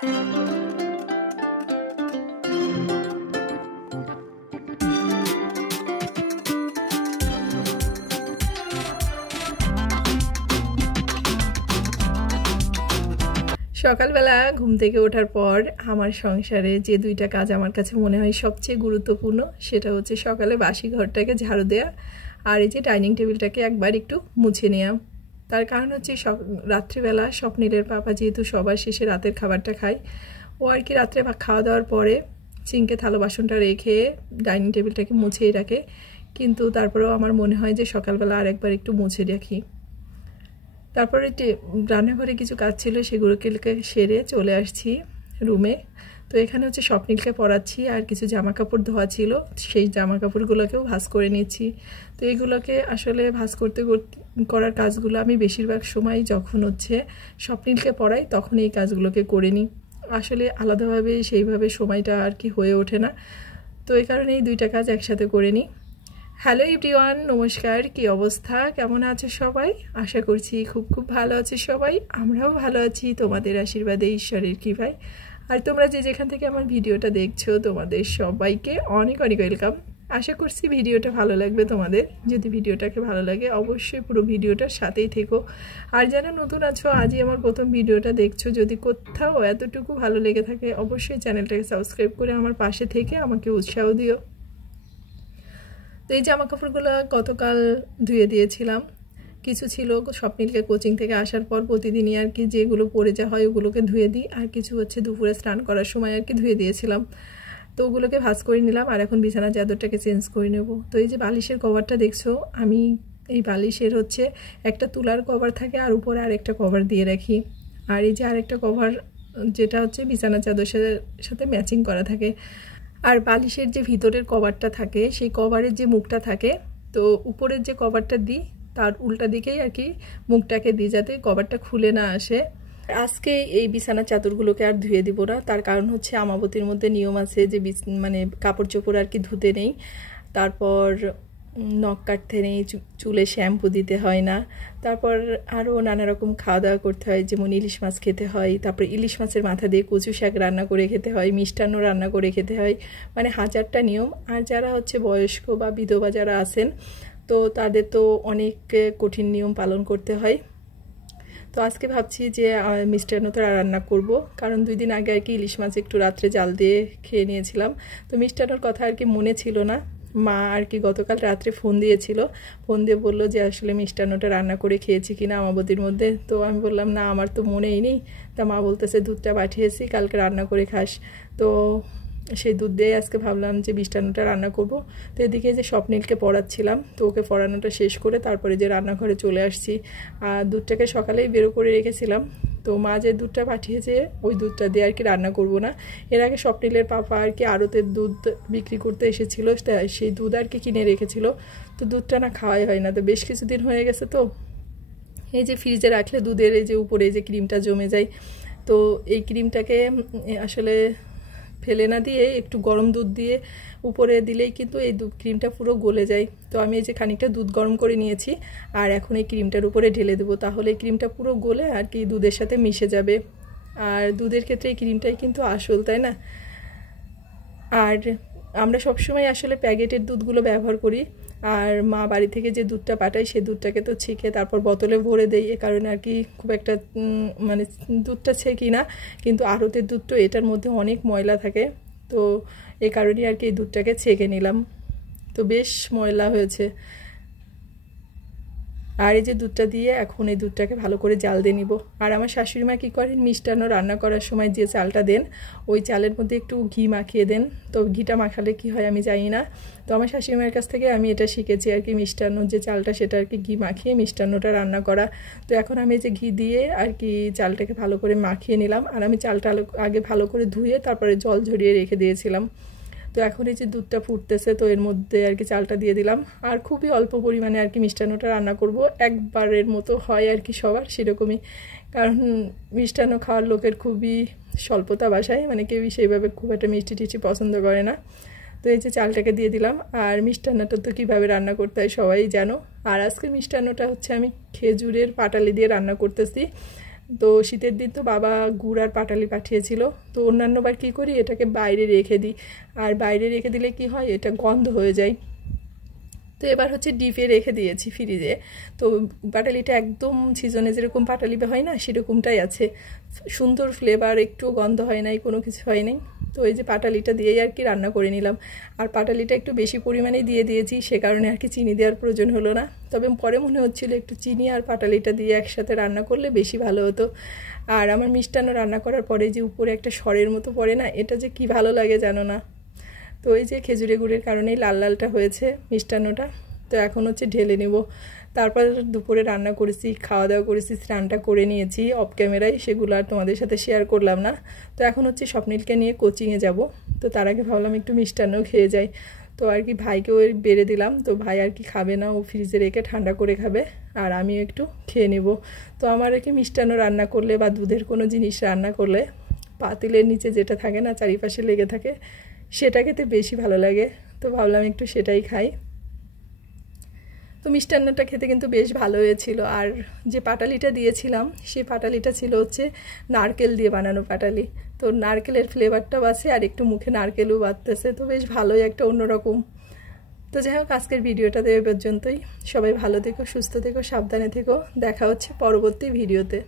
সকালবেলা ঘুম থেকে ওঠার পর আমার সংসারে যে দুইটা কাজ আমার কাছে মনে হয় সবচেয়ে গুরুত্বপূর্ণ সেটা হচ্ছে সকালে বাসি ঘরটাকে ঝাড়ু দেওয়া আর এই যে ডাইনিং টেবিলটাকে একবার একটু মুছে নেওয়া। তার কারণ হচ্ছে রাত্রিবেলা স্বপ্নিলের পাপা যেহেতু সবার শেষে রাতের খাবারটা খায়, ও আর কি রাত্রে খাওয়া দাওয়ার পরে সিঙ্কে থালা বাসনটা রেখে ডাইনিং টেবিলটাকে মুছেই রাখে, কিন্তু তারপরেও আমার মনে হয় যে সকালবেলা আর একবার একটু মুছে রাখি। তারপরে রান্নাঘরে কিছু কাজ ছিল, সেগুলোকে সেরে চলে আসছি রুমে। তো এখানে হচ্ছে স্বপ্নিলকে পরাচ্ছি আর কিছু জামা কাপড় ধোয়া ছিল, সেই জামা কাপড়গুলোকেও ভাঁজ করে নিচ্ছি। তো এইগুলোকে আসলে ভাঁজ করার কাজগুলো আমি বেশিরভাগ সময় যখন হচ্ছে স্বপ্নিলকে পরাই তখন এই কাজগুলোকে করে নিই। আসলে আলাদাভাবে সেইভাবে সময়টা আর কি হয়ে ওঠে না, তো এই কারণে এই দুইটা কাজ একসাথে করে নিই। হ্যালো এভরিওয়ান, নমস্কার। কি অবস্থা, কেমন আছে সবাই? আশা করছি খুব খুব ভালো আছে সবাই। আমরাও ভালো আছি তোমাদের আশীর্বাদে, ঈশ্বরের কৃপায়। আর তোমরা যে যেখান থেকে আমার ভিডিওটা দেখছো তোমাদের সবাইকে অনেক অনেক ওয়েলকাম। আশা করছি ভিডিওটা ভালো লাগবে তোমাদের। যদি ভিডিওটাকে ভালো লাগে অবশ্যই পুরো ভিডিওটার সাথেই থেকো। আর যারা নতুন আছো, আজই আমার প্রথম ভিডিওটা দেখছো, যদি কোথাও এতটুকু ভালো লেগে থাকে অবশ্যই চ্যানেলটাকে সাবস্ক্রাইব করে আমার পাশে থেকে আমাকে উৎসাহ দিও। তো এই জামা কাপড়গুলো গতকাল ধুয়ে দিয়েছিলাম, কিছু ছিল স্বপ্নিলকে কোচিং থেকে আসার পর প্রতিদিনই আর কি যেগুলো পরে যা হয় ওগুলোকে ধুয়ে দিই, আর কিছু হচ্ছে দুপুরে স্নান করার সময় আর কি ধুয়ে দিয়েছিলাম। তো ওগুলোকে ভাঁজ করে নিলাম আর এখন বিছানার চাদরটাকে চেঞ্জ করে নেব। তো এই যে বালিশের কভারটা দেখছো, আমি এই বালিশের হচ্ছে একটা তুলার কভার থাকে আর উপরে আরেকটা কভার দিয়ে রাখি। আর এই যে আরেকটা কভার যেটা হচ্ছে বিছানার চাদরের সাথে ম্যাচিং করা থাকে। আর বালিশের যে ভিতরের কভারটা থাকে সেই কভারের যে মুখটা থাকে, তো উপরের যে কভারটা দিই তার উল্টা দিকেই আর কি মুখটাকে দিই যাতে কভারটা খুলে না আসে। আজকে এই বিছানার চাদরগুলোকে আর ধুয়ে দিব না, তার কারণ হচ্ছে আমাবতীর মধ্যে নিয়ম আছে যে মানে কাপড় চোপড় আর কি ধুতে নেই, তারপর নখ কাটতে নেই, চুলে শ্যাম্পু দিতে হয় না, তারপর আরও নানা রকম খাওয়া দাওয়া করতে হয়, যেমন ইলিশ মাছ খেতে হয়, তারপর ইলিশ মাছের মাথা দিয়ে কচু শাক রান্না করে খেতে হয়, মিষ্টান্ন রান্না করে খেতে হয়, মানে হাজারটা নিয়ম। আর যারা হচ্ছে বয়স্ক বা বিধবা যারা আছেন তো তাদের তো অনেক কঠিন নিয়ম পালন করতে হয়। তো আজকে ভাবছি যে মিষ্টান্ন তো রান্না করব, কারণ 2 দিন আগে আর কি ইলিশ মাছ একটু রাত্রে জাল দিয়ে খেয়ে নিয়েছিলাম, তো মিষ্টান্নর কথা আর কি মনে ছিল না। মা আর কি গতকাল রাত্রে ফোন দিয়েছিল, ফোন দিয়ে বললো যে আসলে মিষ্টান্নটা রান্না করে খেয়েছি কিনা আমাবতীর মধ্যে। তো আমি বললাম না, আমার তো মনেই নেই। তা মা বলতেছে দুধটা পাঠিয়েছি, কালকে রান্না করে খাস। তো সেই দুধ দিয়ে আজকে ভাবলাম যে মিষ্টান্নটা রান্না করব। তো এদিকে যে স্বপ্নিলকে পড়াচ্ছিলাম, তো ওকে পড়ানোটা শেষ করে তারপরে যে রান্নাঘরে চলে আসছি। আর দুধটাকে সকালেই বেরো করে রেখেছিলাম, তো মা যে দুধটা পাঠিয়েছে ওই দুধটা দিয়ে আর কি রান্না করব না। এর আগে স্বপ্নিলের পাপা আর কি আড়তের দুধ বিক্রি করতে এসেছিল, সেই দুধ আর কি কিনে রেখেছিল, তো দুধটা না খাওয়াই হয় না। তো বেশ কিছুদিন হয়ে গেছে, তো এই যে ফ্রিজে রাখলে দুধের এই যে উপরে যে ক্রিমটা জমে যায়, তো এই ক্রিমটাকে আসলে ফেলে না দিয়ে একটু গরম দুধ দিয়ে উপরে দিলেই কিন্তু এই দুধ ক্রিমটা পুরো গলে যায়। তো আমি এই যে খানিকটা দুধ গরম করে নিয়েছি আর এখন এই ক্রিমটার উপরে ঢেলে দেবো, তাহলে এই ক্রিমটা পুরো গলে আর কি দুধের সাথে মিশে যাবে। আর দুধের ক্ষেত্রে এই ক্রিমটাই কিন্তু আসল, তাই না? আর আমরা সবসময় আসলে প্যাকেটের দুধগুলো ব্যবহার করি, আর মা বাড়ি থেকে যে দুধটা পাঠায় সেই দুধটাকে তো ছেঁকে তারপর বোতলে ভরে দেই, এ কারণে আর কি খুব একটা মানে দুধটা ছেঁকি না। কিন্তু আড়তের দুধ তো এটার মধ্যে অনেক ময়লা থাকে, তো এ কারণেই আর কি এই দুধটাকে ছেঁকে নিলাম, তো বেশ ময়লা হয়েছে। আর এই যে দুধটা দিয়ে এখন এই দুধটাকে ভালো করে জাল দিয়ে নিব। আর আমার শাশুড়ি মা কী করেন, মিষ্টান্ন রান্না করার সময় যে চালটা দেন ওই চালের মধ্যে একটু ঘি মাখিয়ে দেন। তো ঘিটা মাখালে কি হয় আমি জানি না, তো আমার শাশুড়ি মায়ের কাছ থেকে আমি এটা শিখেছি আর কি, মিষ্টান্ন যে চালটা সেটা আর কি ঘি মাখিয়ে মিষ্টান্নটা রান্না করা। তো এখন আমি যে ঘি দিয়ে আর কি চালটাকে ভালো করে মাখিয়ে নিলাম, আর আমি চালটা আগে ভালো করে ধুয়ে তারপরে জল ঝরিয়ে রেখে দিয়েছিলাম। তো এখন এই যে দুধটা ফুটতেছে, তো এর মধ্যে আর কি চালটা দিয়ে দিলাম, আর খুবই অল্প পরিমাণে আর কি মিষ্টান্নটা রান্না করব, একবারের মতো হয় আর কি সবার সেরকমই, কারণ মিষ্টান্ন খাওয়ার লোকের খুবই স্বল্পতা বাসায়, মানে কেউই সেইভাবে খুব একটা মিষ্টি টিষ্টি পছন্দ করে না। তো এই যে চালটাকে দিয়ে দিলাম, আর মিষ্টান্নটা তো কীভাবে রান্না করতে হয় সবাই জানো। আর আজকের মিষ্টান্নটা হচ্ছে আমি খেজুরের পাটালি দিয়ে রান্না করতেছি, তো শীতের দিন তো বাবা গুড় আর পাটালি পাঠিয়েছিল। তো অন্যান্যবার কী করি, এটাকে বাইরে রেখে দিই, আর বাইরে রেখে দিলে কি হয়, এটা গন্ধ হয়ে যায়। তো এবার হচ্ছে ডিপে রেখে দিয়েছি ফ্রিজে। তো পাটালিটা একদম সিজনে যেরকম পাটালি হয় না, সেরকমটাই আছে, সুন্দর ফ্লেভার, একটু গন্ধ হয় নাই, কোনো কিছু হয় নাই। তো এই যে পাটালিটা দিয়েই আর কি রান্না করে নিলাম। আর পাটালিটা একটু বেশি পরিমাণেই দিয়ে দিয়েছি, সে কারণে আর কি চিনি দেওয়ার প্রয়োজন হলো না। তবে পরে মনে হচ্ছিল একটু চিনি আর পাটালিটা দিয়ে একসাথে রান্না করলে বেশি ভালো হতো। আর আমার মিষ্টান্ন রান্না করার পরে যে উপরে একটা সরের মতো পড়ে না, এটা যে কি ভালো লাগে জানো না। তো এই যে খেজুরে গুড়ের কারণেই লাল লালটা হয়েছে মিষ্টান্নটা। তো এখন হচ্ছে ঢেলে নেব। তারপর দুপুরে রান্না করেছি, খাওয়া দাওয়া করেছি, স্নানটা করে নিয়েছি অফ ক্যামেরায়, সেগুলো আর তোমাদের সাথে শেয়ার করলাম না। তো এখন হচ্ছে স্বপ্নিলকে নিয়ে কোচিংয়ে যাব। তো তার আগে ভাবলাম একটু মিষ্টান্ন খেয়ে যাই। তো আর কি ভাইকেও বেড়ে দিলাম। তো ভাই আর কি খাবে না, ও ফ্রিজে রেখে ঠান্ডা করে খাবে, আর আমিও একটু খেয়ে নেব। তো আমার আর কি মিষ্টান্ন রান্না করলে বা দুধের কোনো জিনিস রান্না করলে পাতিলের নিচে যেটা থাকে না, চারিপাশে লেগে থাকে, সেটা খেতে বেশি ভালো লাগে। তো ভাবলাম একটু সেটাই খাই। তো মিষ্টান্নটা খেতে কিন্তু বেশ ভালো হয়েছিল। আর যে পাটালিটা দিয়েছিলাম, সেই পাটালিটা ছিল হচ্ছে নারকেল দিয়ে বানানো পাটালি। তো নারকেলের ফ্লেভারটাও আছে, আর একটু মুখে নারকেলও বাজতেছে, তো বেশ ভালোই একটা অন্যরকম। তো যাই হোক, আজকের ভিডিওটা দেওয়া পর্যন্তই। সবাই ভালো থেকো, সুস্থ থেকো, সাবধানে থেকো। দেখা হচ্ছে পরবর্তী ভিডিওতে।